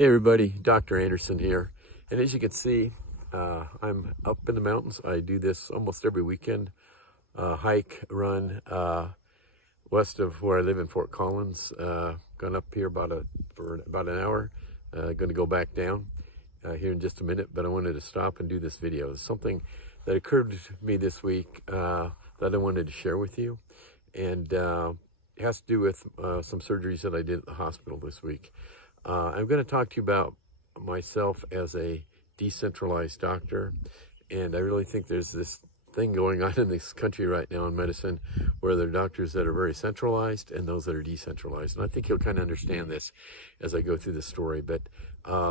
Hey everybody, Dr. Anderson here. And as you can see, I'm up in the mountains. I do this almost every weekend, hike, run, west of where I live in Fort Collins. Gone up here for about an hour. Going to go back down here in just a minute, but I wanted to stop and do this video. It's something that occurred to me this week that I wanted to share with you. And it has to do with some surgeries that I did at the hospital this week. I'm going to talk to you about myself as a decentralized doctor, and I really think there's this thing going on in this country right now in medicine where there are doctors that are very centralized and those that are decentralized. And I think you'll kind of understand this as I go through the story. But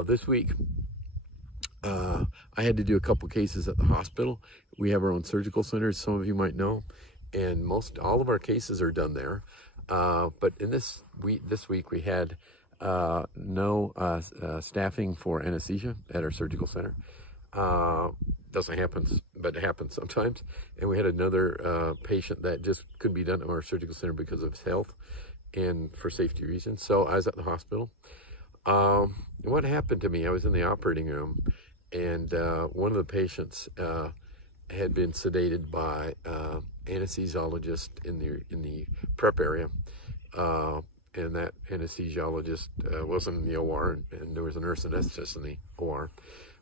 this week, I had to do a couple cases at the hospital. We have our own surgical center, as some of you might know, and all of our cases are done there. But in this week we had no staffing for anesthesia at our surgical center. Doesn't happen, but it happens sometimes. And we had another patient that just couldn't be done at our surgical center because of his health and for safety reasons. So I was at the hospital. What happened to me, I was in the operating room, and one of the patients had been sedated by anesthesiologist in the prep area. And that anesthesiologist wasn't in the OR, and there was a nurse anesthetist in the OR.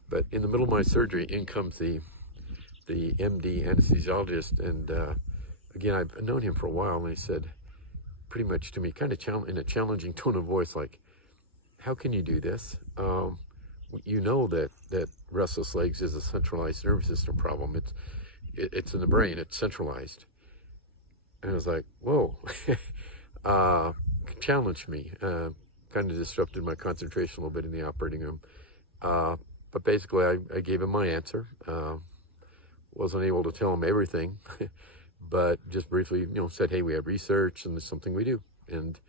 But in the middle of my surgery, in comes the MD anesthesiologist, and again, I've known him for a while, and he said pretty much to me, kind of in a challenging tone of voice, like, how can you do this? You know that restless legs is a centralized nervous system problem. It's in the brain, it's centralized. And I was like, whoa. Challenged me, kind of disrupted my concentration a little bit in the operating room. But basically, I gave him my answer. Wasn't able to tell him everything, but just briefly, said, hey, we have research and it's something we do. And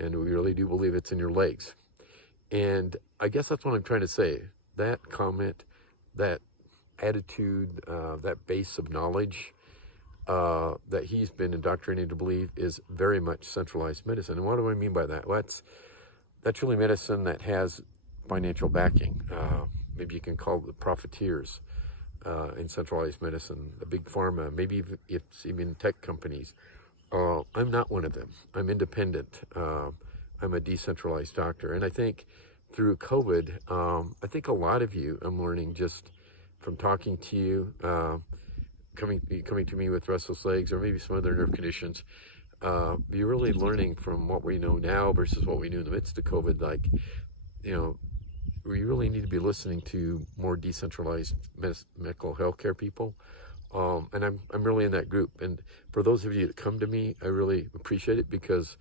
we really do believe it's in your legs. And I guess that's what I'm trying to say. That comment, that attitude, that base of knowledge, that he's been indoctrinated to believe is very much centralized medicine. And what do I mean by that? Well, that's really medicine that has financial backing. Maybe you can call it the profiteers in centralized medicine, the big pharma, maybe it's even tech companies. I'm not one of them. I'm independent. I'm a decentralized doctor. And I think through COVID, I think a lot of you, I'm learning just from talking to you, coming to me with restless legs or maybe some other nerve conditions, you're really learning from what we know now versus what we knew in the midst of COVID. Like, we really need to be listening to more decentralized medical healthcare people. And I'm really in that group. And for those of you that come to me, I really appreciate it because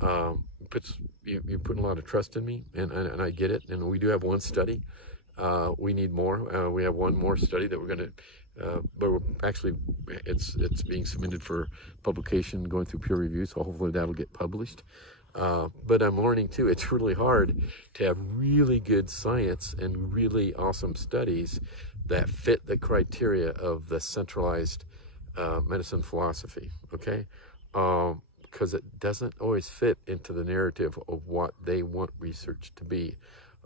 you put a lot of trust in me, and I get it. And we do have one study. We need more. We have one more study that we're going to, but actually it's being submitted for publication, going through peer review, so hopefully that'll get published. But I'm learning too, it's really hard to have really good science and really awesome studies that fit the criteria of the centralized medicine philosophy, okay? Because it doesn't always fit into the narrative of what they want research to be.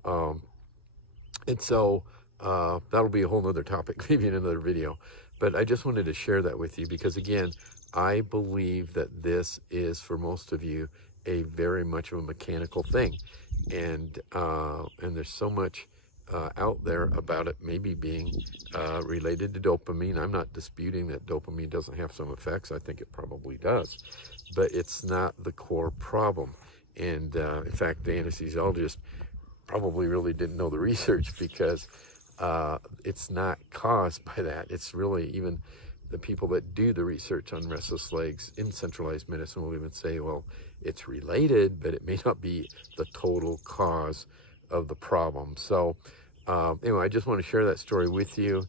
And so that'll be a whole nother topic, maybe in another video. But I just wanted to share that with you because, again, I believe that this is, for most of you, a very much of a mechanical thing. And there's so much out there about it maybe being related to dopamine. I'm not disputing that dopamine doesn't have some effects. I think it probably does. But it's not the core problem. And in fact, the anesthesiologist probably really didn't know the research because it's not caused by that. It's really, even the people that do the research on restless legs in centralized medicine will even say, well, it's related, but it may not be the total cause of the problem. So anyway, I just want to share that story with you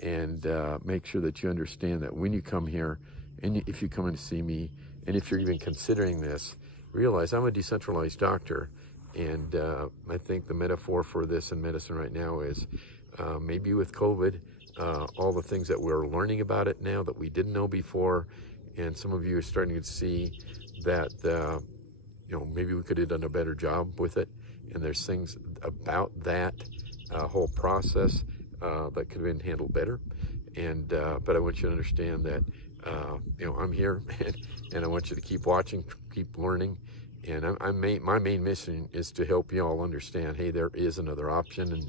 and make sure that you understand that when you come here, and if you come in to see me, and if you're even considering this, realize I'm a decentralized doctor. And I think the metaphor for this in medicine right now is maybe with COVID, all the things that we're learning about it now that we didn't know before, and some of you are starting to see that maybe we could have done a better job with it, and there's things about that whole process that could have been handled better. And but I want you to understand that I'm here, and I want you to keep watching, keep learning. And my main mission is to help you all understand, hey, there is another option, and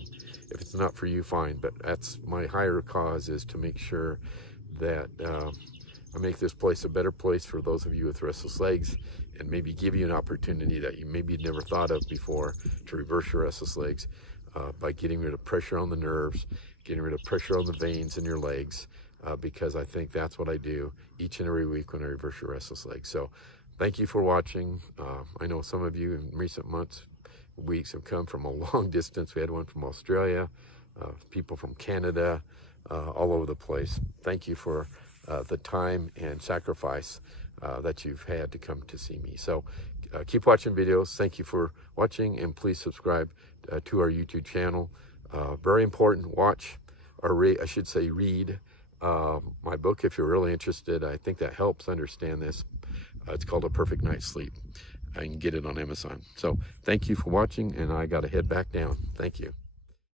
if it's not for you, fine. But that's my higher cause, is to make sure that I make this place a better place for those of you with restless legs, and maybe give you an opportunity that you maybe never thought of before to reverse your restless legs by getting rid of pressure on the nerves, getting rid of pressure on the veins in your legs, because I think that's what I do each and every week when I reverse your restless legs. So thank you for watching. I know some of you in recent months, weeks have come from a long distance. We had one from Australia, people from Canada, all over the place. Thank you for the time and sacrifice that you've had to come to see me. So keep watching videos. Thank you for watching, and please subscribe to our YouTube channel. Very important. Watch, or read my book if you're really interested. I think that helps understand this. It's called A Perfect Night's Sleep. I can get it on Amazon. So thank you for watching, and I got to head back down. Thank you.